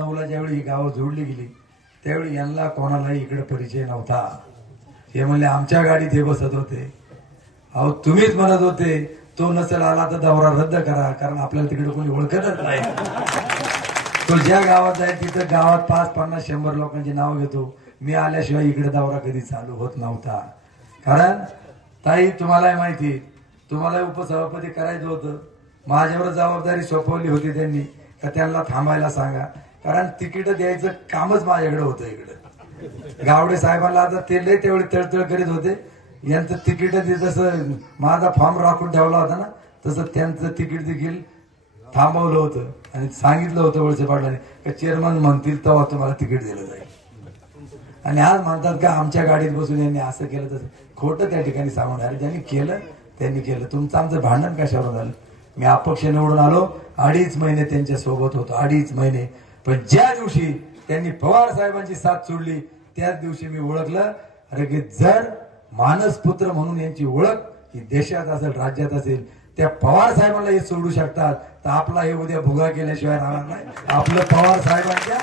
नऊला ज्यावेळी ही गावं जोडली गेली त्यावेळी यांना कोणालाही इकडे परिचय नव्हता. हे म्हणले आमच्या गाडीत हे बसत होते. अहो तुम्हीच म्हणत होते तो नसेल आला तर दौरा रद्द करा कारण आपल्याला तिकडे कोणी ओळखतच नाही. तो ज्या गावात जाईल तिथं गावात पाच पन्नास शंभर लोकांची नाव घेतो. मी आल्याशिवाय इकडे दौरा कधी चालू होत नव्हता. कारण ताई तुम्हालाही माहिती तुम्हाला उपसभापती करायचं होतं. माझ्यावर जबाबदारी सोपवली होती त्यांनी. का त्यांना थांबायला सांगा. कारण तिकीट द्यायचं कामच माझ्याकडे होतं इकडे. गावडे साहेबांना आता ते लय तेवढे तळतळ करीत होते. यांचं तिकीट ते जसं माझा फॉर्म राखून ठेवला होता ना तसं त्यांचं तिकीट देखील थांबवलं होतं. आणि सांगितलं होतं वळसे पाटलाने का चेअरमन म्हणतील तेव्हा तुम्हाला तिकीट दिलं जाईल. आणि आज म्हणतात का आमच्या गाडीत बसून यांनी असं केलं तसं. खोटं त्या ठिकाणी सांगून अरे ज्यांनी केलं त्यांनी केलं. तुमचं आमचं भांडण कशावर झालं? मी अपक्ष निवडून आलो. अडीच महिने त्यांच्यासोबत होतो. अडीच महिने. पण ज्या दिवशी त्यांनी पवार साहेबांची साथ सोडली त्याच दिवशी मी ओळखलं. अरे की जर मानसपुत्र म्हणून यांची ओळख ही देशात असेल राज्यात असेल त्या पवार साहेबांना हे सोडू शकतात तर आपला हे उद्या भुगा केल्याशिवाय राहणार नाही. आपलं पवार साहेबांच्या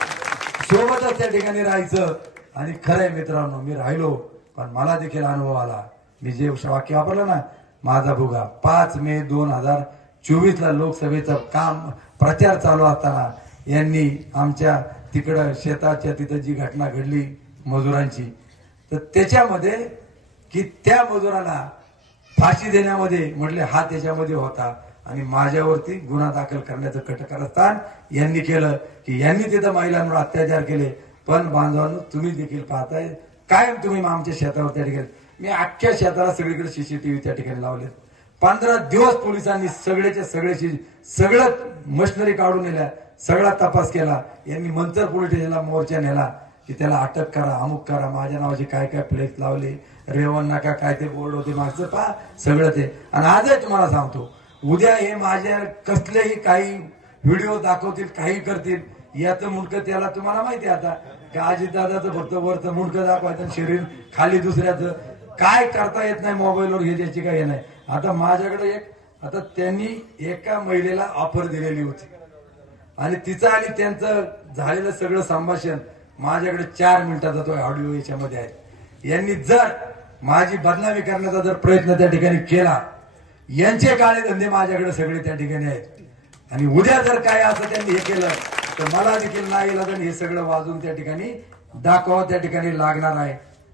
सोबतच त्या ठिकाणी राहायचं. आणि खरंय मित्रांनो मी राहिलो पण मला देखील अनुभव आला. मी जे वाक्य वापरलं ना माझा भुगा पाच मे दोन हजार चोवीस ला लोकसभेचं काम प्रचार चालू असताना यांनी आमच्या तिकडं शेताच्या तिथं जी घटना घडली मजुरांची तर त्याच्यामध्ये की त्या मजुराला फाशी देण्यामध्ये म्हटले हा त्याच्यामध्ये होता आणि माझ्यावरती गुन्हा दाखल करण्याचं कटकारस्थान यांनी केलं की यांनी तिथं महिलांवर अत्याचार केले. पण बांधवांनो तुम्ही देखील पाहताय कायम तुम्ही आमच्या शेतावर त्या ठिकाणी मी अख्ख्या शेताला सगळीकडे सीसीटीव्ही त्या ठिकाणी लावले पंधरा दिवस पोलिसांनी सगळ्याच्या सगळ्याची सगळं मशिनरी काढून नेल्या. सगळा तपास केला. यांनी मंतर पोलीस स्टेशनला मोर्चा नेला की त्याला अटक करा अमुक करा माझ्या नावाचे काय काय फ्लेक्स लावले रेवण नाका काय ते बोर्ड होते मागचं पहा सगळं ते. आणि आजही तुम्हाला सांगतो उद्या हे माझ्या कसलेही काही व्हिडिओ दाखवतील काही करतील याचं मुंडकं त्याला तुम्हाला माहिती आहे आता. का अजितदादाचं फक्त वरचं मुंडकं दाखवायचं शरीर खाली दुसऱ्याचं. काय करता येत नाही मोबाईलवर हे त्याची काही नाही. आता माझ्याकडे एक आता त्यांनी एका महिलेला ऑफर दिलेली होती. आणि तिचं आणि त्यांचं झालेलं सगळं संभाषण माझ्याकडे चार मिनिटाचा तो ऑडिओ याच्यामध्ये आहे. यांनी जर माझी बदनामी करण्याचा जर प्रयत्न त्या ठिकाणी केला यांचे काळे धंदे माझ्याकडे सगळे त्या ठिकाणी आहेत. आणि उद्या जर काय असं त्यांनी हे केलं तर मला देखील नाही लागण हे सगळं वाजून त्या ठिकाणी दाखवा त्या ठिकाणी लागणार आहे.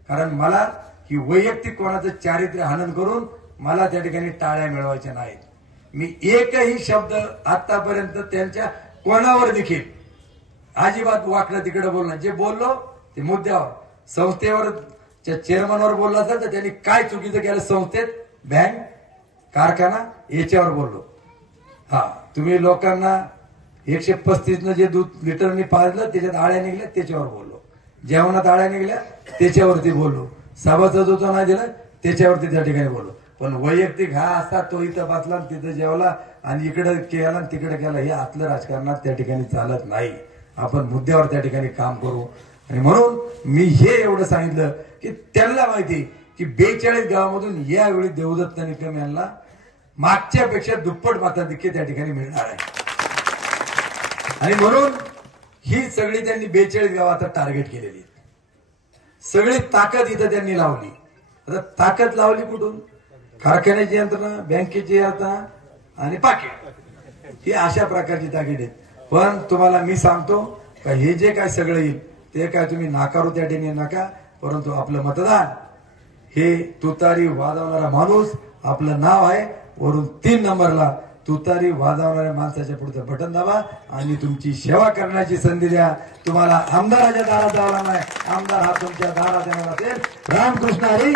कारण मला ही वैयक्तिक कोणाचं चारित्र्य हनन करून मला त्या ठिकाणी टाळ्या मिळवायच्या नाहीत. मी एकही शब्द आतापर्यंत त्यांच्या कोणावर देखील? अजिबात वाकडं तिकडं बोलणं. जे बोललो ते मुद्द्यावर. संस्थेवर चेअरमनवर बोलला असेल तर त्यांनी काय चुकीचं केलं? संस्थेत बँक कारखाना याच्यावर बोललो. हा तुम्ही लोकांना एकशे पस्तीस न जे दूध लिटरनी पाजलं त्याच्यात आळ्या निघल्या त्याच्यावर बोललो. जेवणात आळ्या निघल्या त्याच्यावरती बोललो. सभासद होतो नाही दिलं त्याच्यावरती त्या ठिकाणी बोललो. पण वैयक्तिक हा असता तो इथं बसला आणि तिथं जेवला आणि इकडे केला आणि तिकडे केला हे आतलं राजकारणात त्या ठिकाणी चालत नाही. आपण मुद्द्यावर त्या ठिकाणी काम करू. आणि म्हणून मी हे एवढं सांगितलं की त्यांना माहिती की बेचाळीस गावामधून यावेळी देवदत्त निकम यांना मागच्यापेक्षा दुप्पट मताधिक्य त्या ठिकाणी मिळणार आहे. आणि म्हणून ही सगळी त्यांनी बेचाळीस गावाचा टार्गेट केलेली सगळी ताकद इथं त्यांनी लावली. आता ताकद लावली कुठून? कारखान्याची यंत्रणा बँकेची यंत्रणा आणि पाकिट. ही अशा प्रकारची ताकीद आहे पण तुम्हाला मी सांगतो का हे जे काय सगळं येईल ते काय तुम्ही नाकारू त्या ठिकाणी नका परंतु आपलं मतदान हे तुतारी वाजवणारा माणूस आपलं नाव आहे वरून तीन नंबरला तुतारी वाजवणाऱ्या माणसाच्या पुढचं बटन दाबा आणि तुमची सेवा करण्याची संधी द्या. तुम्हाला आमदाराच्या दारात जावं नाही आमदार हा तुमच्या दारात येणार असेल. रामकृष्ण हरी.